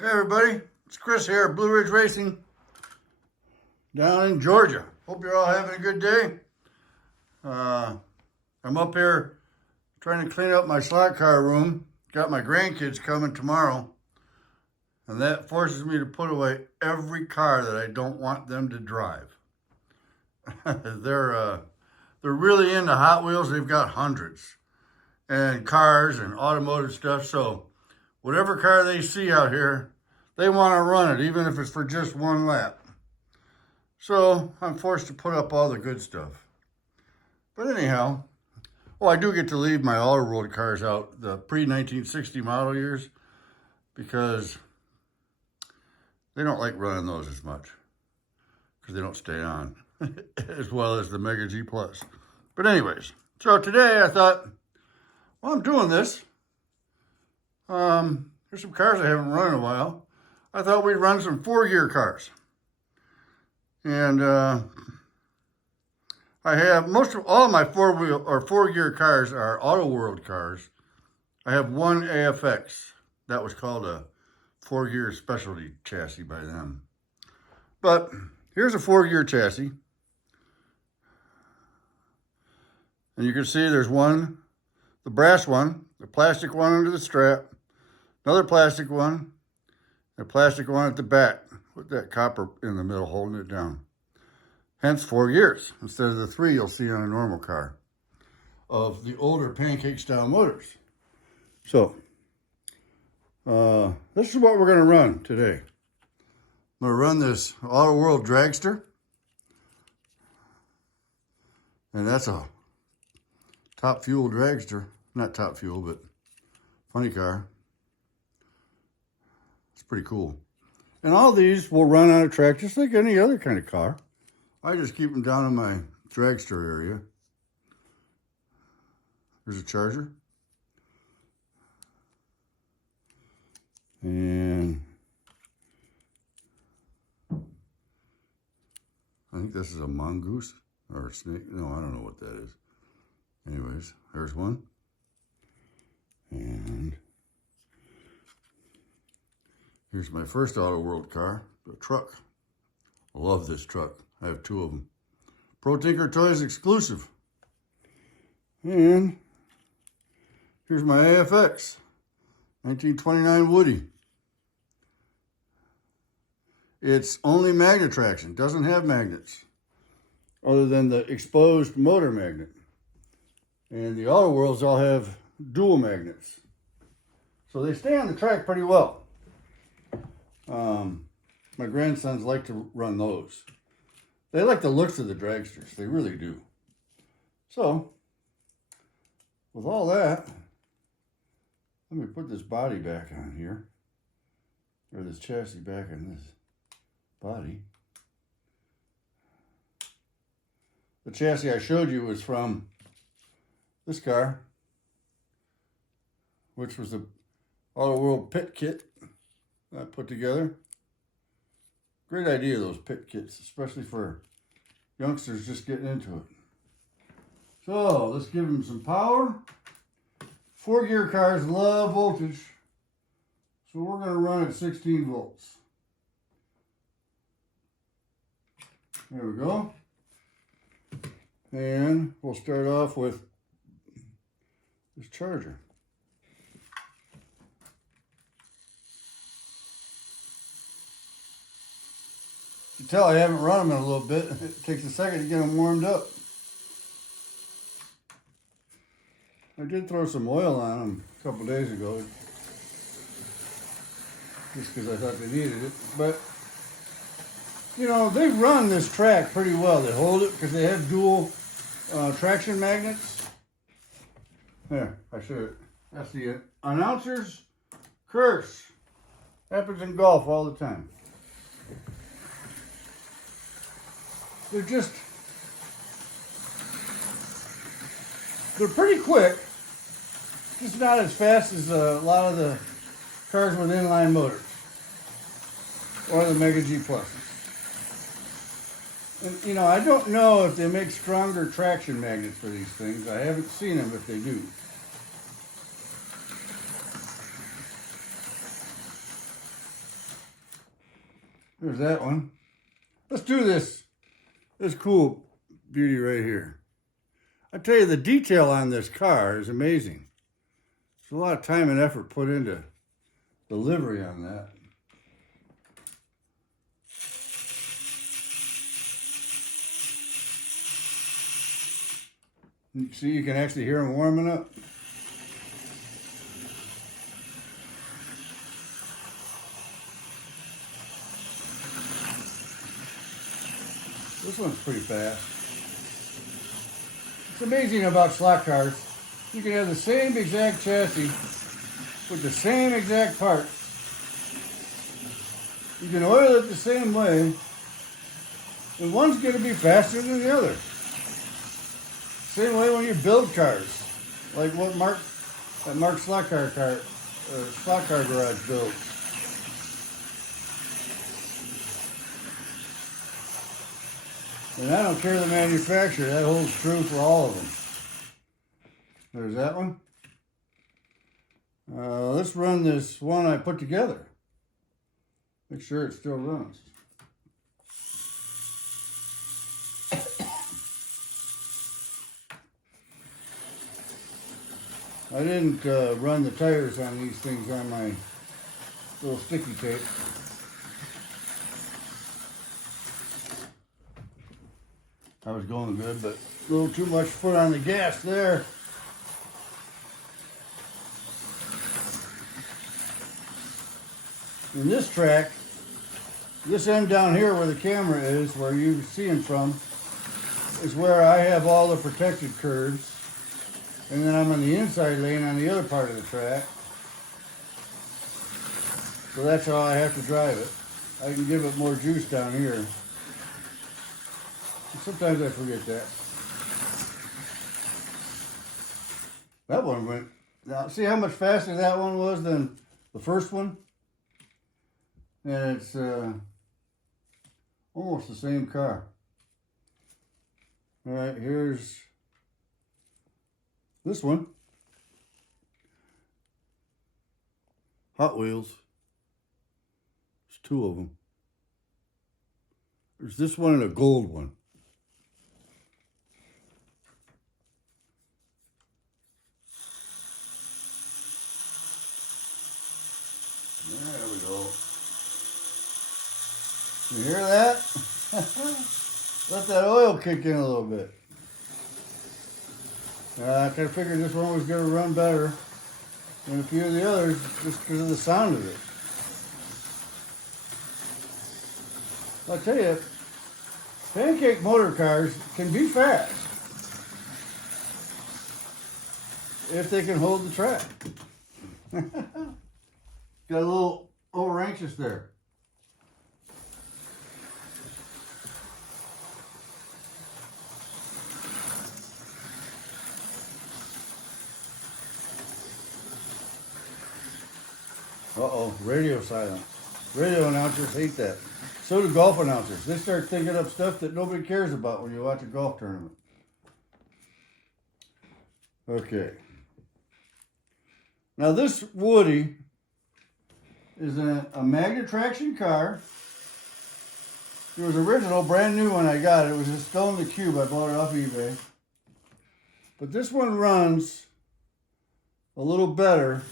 Hey everybody, it's Chris here at Blue Ridge Racing down in Georgia. Hope you're all having a good day. I'm up here trying to clean up my slot car room. Got my grandkids coming tomorrow, and that forces me to put away every car that I don't want them to drive. They're really into Hot Wheels. They've got hundreds and cars and automotive stuff. So whatever car they see out here, they want to run it, even if it's for just one lap. So I'm forced to put up all the good stuff. But anyhow, I do get to leave my Auto World cars out, the pre-1960 model years, because they don't like running those as much, because they don't stay on, as well as the Mega G Plus. But anyways, so today I thought, well, I'm doing this. There's some cars I haven't run in a while. I thought we'd run some 4-gear cars. And I have all of my 4-gear cars are Auto World cars. I have one AFX. That was called a 4-gear specialty chassis by them. But here's a 4-gear chassis. And you can see there's one, the brass one, the plastic one under the strap, another plastic one, and a plastic one at the back with that copper in the middle holding it down. Hence 4 gears instead of the 3 you'll see on a normal car of the older pancake style motors. So this is what we're going to run today. I'm going to run this Auto World Dragster, and that's a Top Fuel dragster. Not Top Fuel, but funny car. It's pretty cool. And all these will run on a track just like any other kind of car. I just keep them down in my dragster area. There's a charger. And I think this is a mongoose or a snake. No, I don't know what that is. Anyways, there's one. And here's my first Auto World car, the truck. I love this truck. I have 2 of them. Pro Tinker Toys exclusive. And here's my AFX, 1929 Woody. It's only magnet traction, doesn't have magnets, other than the exposed motor magnet. And the Auto Worlds all have dual magnets. So they stay on the track pretty well. My grandsons like to run those. They like the looks of the dragsters. They really do. So, with all that, let me put this body back on here. Or this chassis back on this body. The chassis I showed you was from this car, which was the Auto World pit kit I put together. Great idea, those pit kits, especially for youngsters just getting into it. So let's give them some power. 4-gear cars love voltage, so we're going to run at 16 volts. There we go. And we'll start off with this charger. You can tell I haven't run them in a little bit. It takes a second to get them warmed up. I did throw some oil on them a couple days ago, just because I thought they needed it. But, you know, they run this track pretty well. They hold it because they have dual traction magnets. There, I showed it. That's the announcer's curse. Happens in golf all the time. They're pretty quick, just not as fast as a lot of the cars with inline motors or the Mega G Pluses. And you know, I don't know if they make stronger traction magnets for these things. I haven't seen them if they do. There's that one. Let's do this cool beauty right here. I tell you, the detail on this car is amazing. There's a lot of time and effort put into the livery on that. You see, you can actually hear them warming up. This one's pretty fast. It's amazing about slot cars. You can have the same exact chassis with the same exact parts. You can oil it the same way, and one's going to be faster than the other. Same way when you build cars, like what Mark Slot Car Garage builds. And I don't care the manufacturer, that holds true for all of them. There's that one. Let's run this one I put together. Make sure it still runs. I didn't run the tires on these things on my little sticky tape. I was going good, but a little too much foot on the gas there. In this track, this end down here where the camera is, where you're seeing from, is where I have all the protected curves. And then I'm on the inside lane on the other part of the track. So that's how I have to drive it. I can give it more juice down here. Sometimes I forget that. That one went, now see how much faster that one was than the first one? And it's almost the same car. All right, here's this one. Hot Wheels. There's two of them. There's this one and a gold one. There we go. You hear that? Let that oil kick in a little bit. I kind of figured this one was going to run better than a few of the others just because of the sound of it. I'll tell you, pancake motor cars can be fast if they can hold the track. Got a little over anxious there. Uh-oh, radio silence. Radio announcers hate that. So do golf announcers. They start thinking up stuff that nobody cares about when you watch a golf tournament. Okay. Now this Woody is a magnet traction car. It was original, brand new when I got it. It was just still in the cube. I bought it off eBay. But this one runs a little better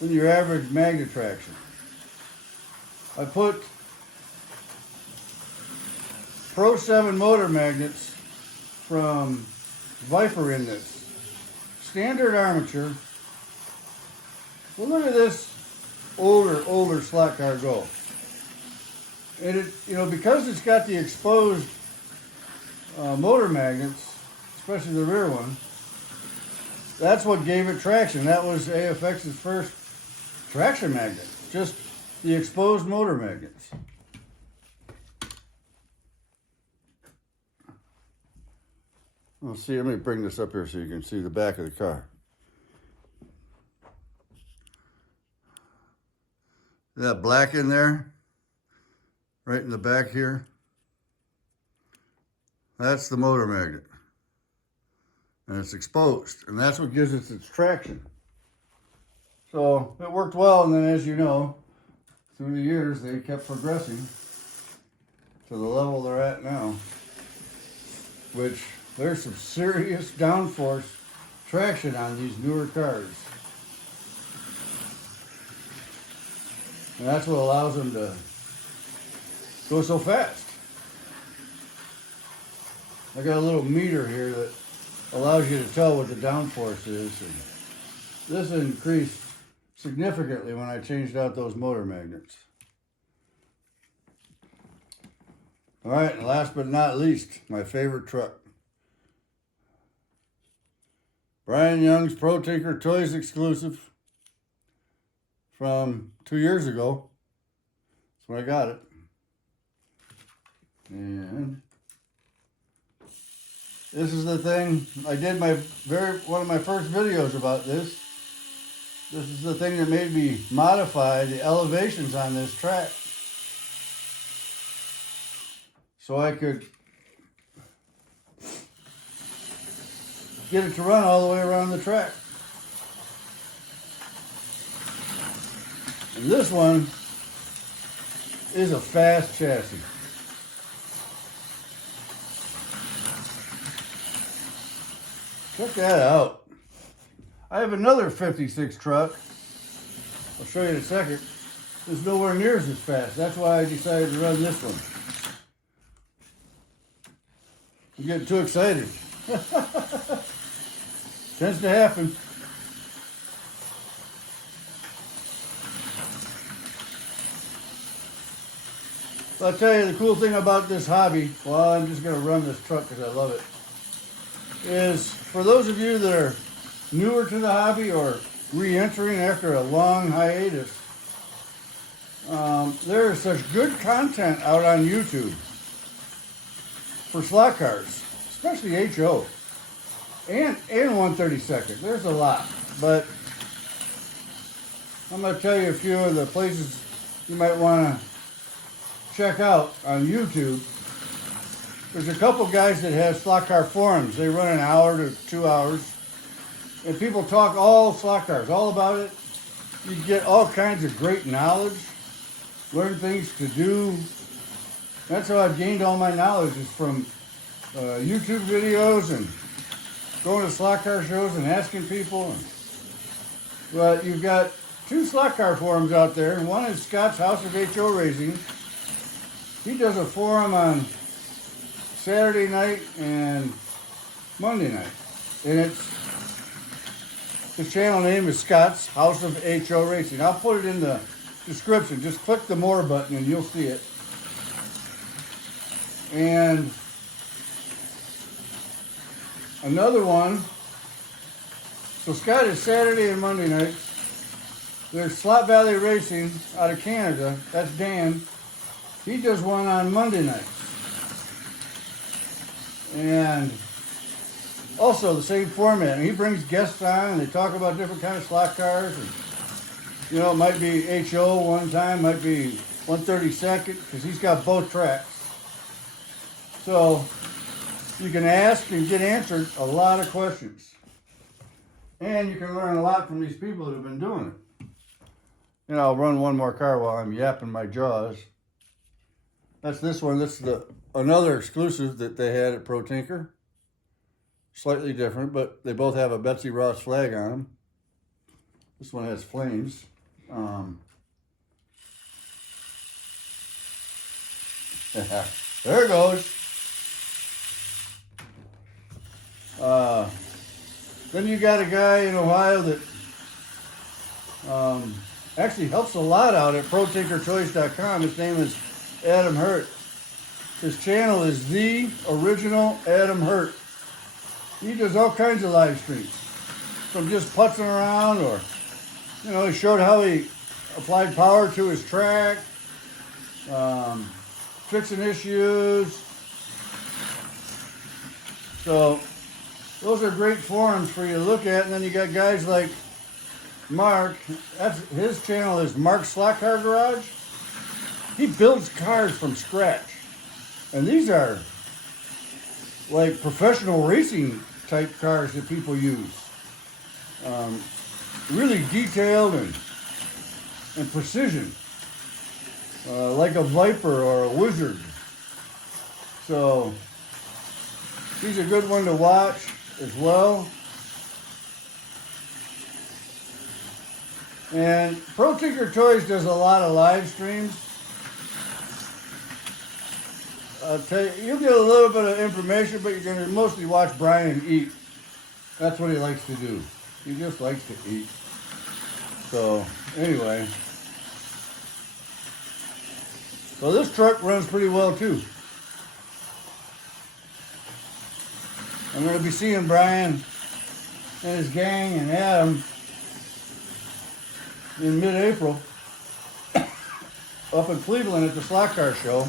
than your average magnet traction. I put Pro 7 motor magnets from Viper in this. Standard armature. Well, look at this older slot car go. And it, because it's got the exposed motor magnets, especially the rear one, that's what gave it traction. That was AFX's first traction magnet, just the exposed motor magnets. Let's see, let me bring this up here so you can see the back of the car. That black in there, right in the back here, that's the motor magnet. And it's exposed, and that's what gives it its traction. So it worked well, and then as you know, through the years, they kept progressing to the level they're at now, which there's some serious downforce traction on these newer cars. And that's what allows them to go so fast. I got a little meter here that allows you to tell what the downforce is. And this increased significantly when I changed out those motor magnets. All right, and last but not least, my favorite truck. Brian Young's Pro Tinker Toys exclusive from 2 years ago. That's when I got it. And this is the thing, I did one of my first videos about this. This is the thing that made me modify the elevations on this track, so I could get it to run all the way around the track. And this one is a fast chassis. Check that out. I have another 56 truck. I'll show you in a second. It's nowhere near as fast. That's why I decided to run this one. I'm getting too excited. Tends to happen. But I'll tell you the cool thing about this hobby, well, I'm just going to run this truck because I love it, is for those of you that are newer to the hobby or re-entering after a long hiatus, there is such good content out on YouTube for slot cars, especially HO and 132nd. There's a lot, but I'm going to tell you a few of the places you might want to check out on YouTube. There's a couple guys that have slot car forums. They run an hour to 2 hours, and people talk all slot cars, all about it. You get all kinds of great knowledge, learn things to do. That's how I've gained all my knowledge, is from YouTube videos and going to slot car shows and asking people. But you've got 2 slot car forums out there, and one is Scott's House of HO Racing. He does a forum on Saturday night and Monday night, and his channel name is Scott's House of HO Racing. I'll put it in the description. Just click the more button and you'll see it. And another one, so Scott is Saturday and Monday nights. There's Slot Valley Racing out of Canada. That's Dan. He does one on Monday nights. And also the same format. And he brings guests on and they talk about different kind of slot cars. And, you know, it might be HO one time, might be 132nd, because he's got both tracks. So you can ask and get answered a lot of questions. And you can learn a lot from these people that have been doing it. And I'll run one more car while I'm yapping my jaws. That's this one. This is another exclusive that they had at Pro Tinker. Slightly different, but they both have a Betsy Ross flag on them. This one has flames. There it goes. Then you got a guy in Ohio that actually helps a lot out at ProTinkerToys.com. His name is Adam Hurt. His channel is The Original Adam Hurt. He does all kinds of live streams, from just putzing around, or, you know, he showed how he applied power to his track, fixing issues. So those are great forums for you to look at. And then you got guys like Mark. His channel is Mark's Slot Car Garage. He builds cars from scratch. And these are like professional racing type cars that people use. Really detailed and precision. like a Viper or a Wizard. So he's a good one to watch as well. And Pro Tinker Toys does a lot of live streams. I'll tell you, you'll get a little bit of information, but you're going to mostly watch Brian eat. That's what he likes to do. He just likes to eat. So, anyway. So this truck runs pretty well too. I'm going to be seeing Brian and his gang and Adam in mid-April up in Cleveland at the Slot Car Show.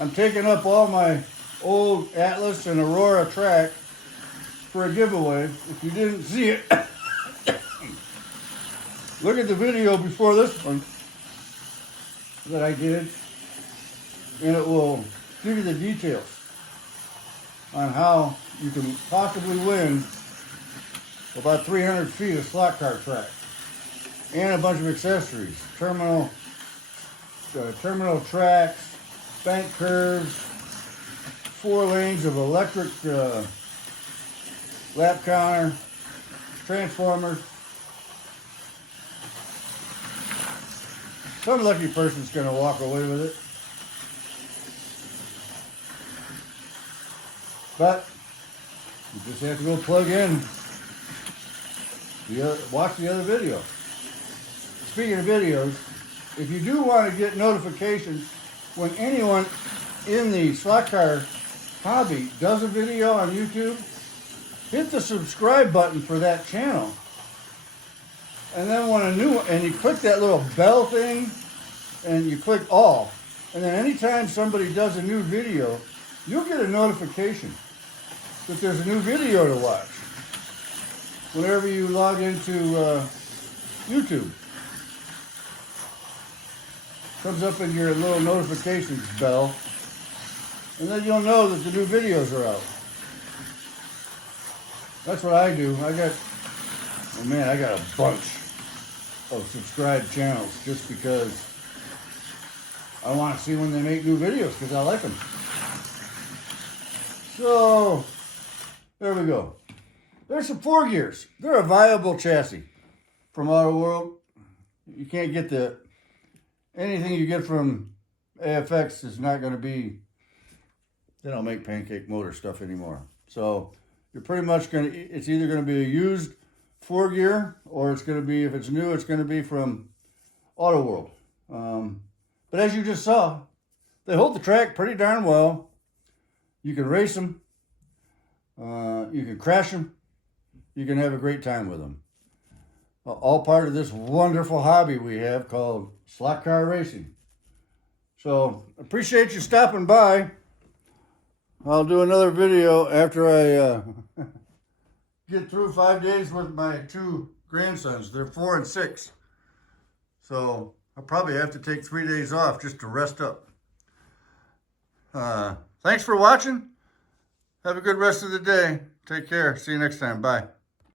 I'm taking up all my old Atlas and Aurora track for a giveaway. If you didn't see it, look at the video before this one that I did, and it will give you the details on how you can possibly win about 300 feet of slot car track and a bunch of accessories, terminal tracks, bank curves, 4 lanes of electric lap counter, transformers. Some lucky person's going to walk away with it. But you just have to go plug in, watch the other video. Speaking of videos, if you do want to get notifications when anyone in the slot car hobby does a video on YouTube, hit the subscribe button for that channel. And then when a new one, and you click that little bell thing, and you click all. And then anytime somebody does a new video, you'll get a notification that there's a new video to watch whenever you log into YouTube. Comes up in your little notifications bell, and then you'll know that the new videos are out. That's what I do. I got a bunch of subscribed channels just because I want to see when they make new videos because I like them. So, there we go. There's some 4 gears. They're a viable chassis from Auto World. You can't get anything you get from AFX is not going to be, they don't make pancake motor stuff anymore. So, you're pretty much it's either going to be a used 4 gear, or it's going to be, if it's new, it's going to be from Auto World. But as you just saw, they hold the track pretty darn well. You can race them. You can crash them. You can have a great time with them. All part of this wonderful hobby we have called slot car racing. So, appreciate you stopping by. I'll do another video after I get through 5 days with my 2 grandsons. They're 4 and 6. So I'll probably have to take 3 days off just to rest up. Thanks for watching. Have a good rest of the day. Take care. See you next time. Bye.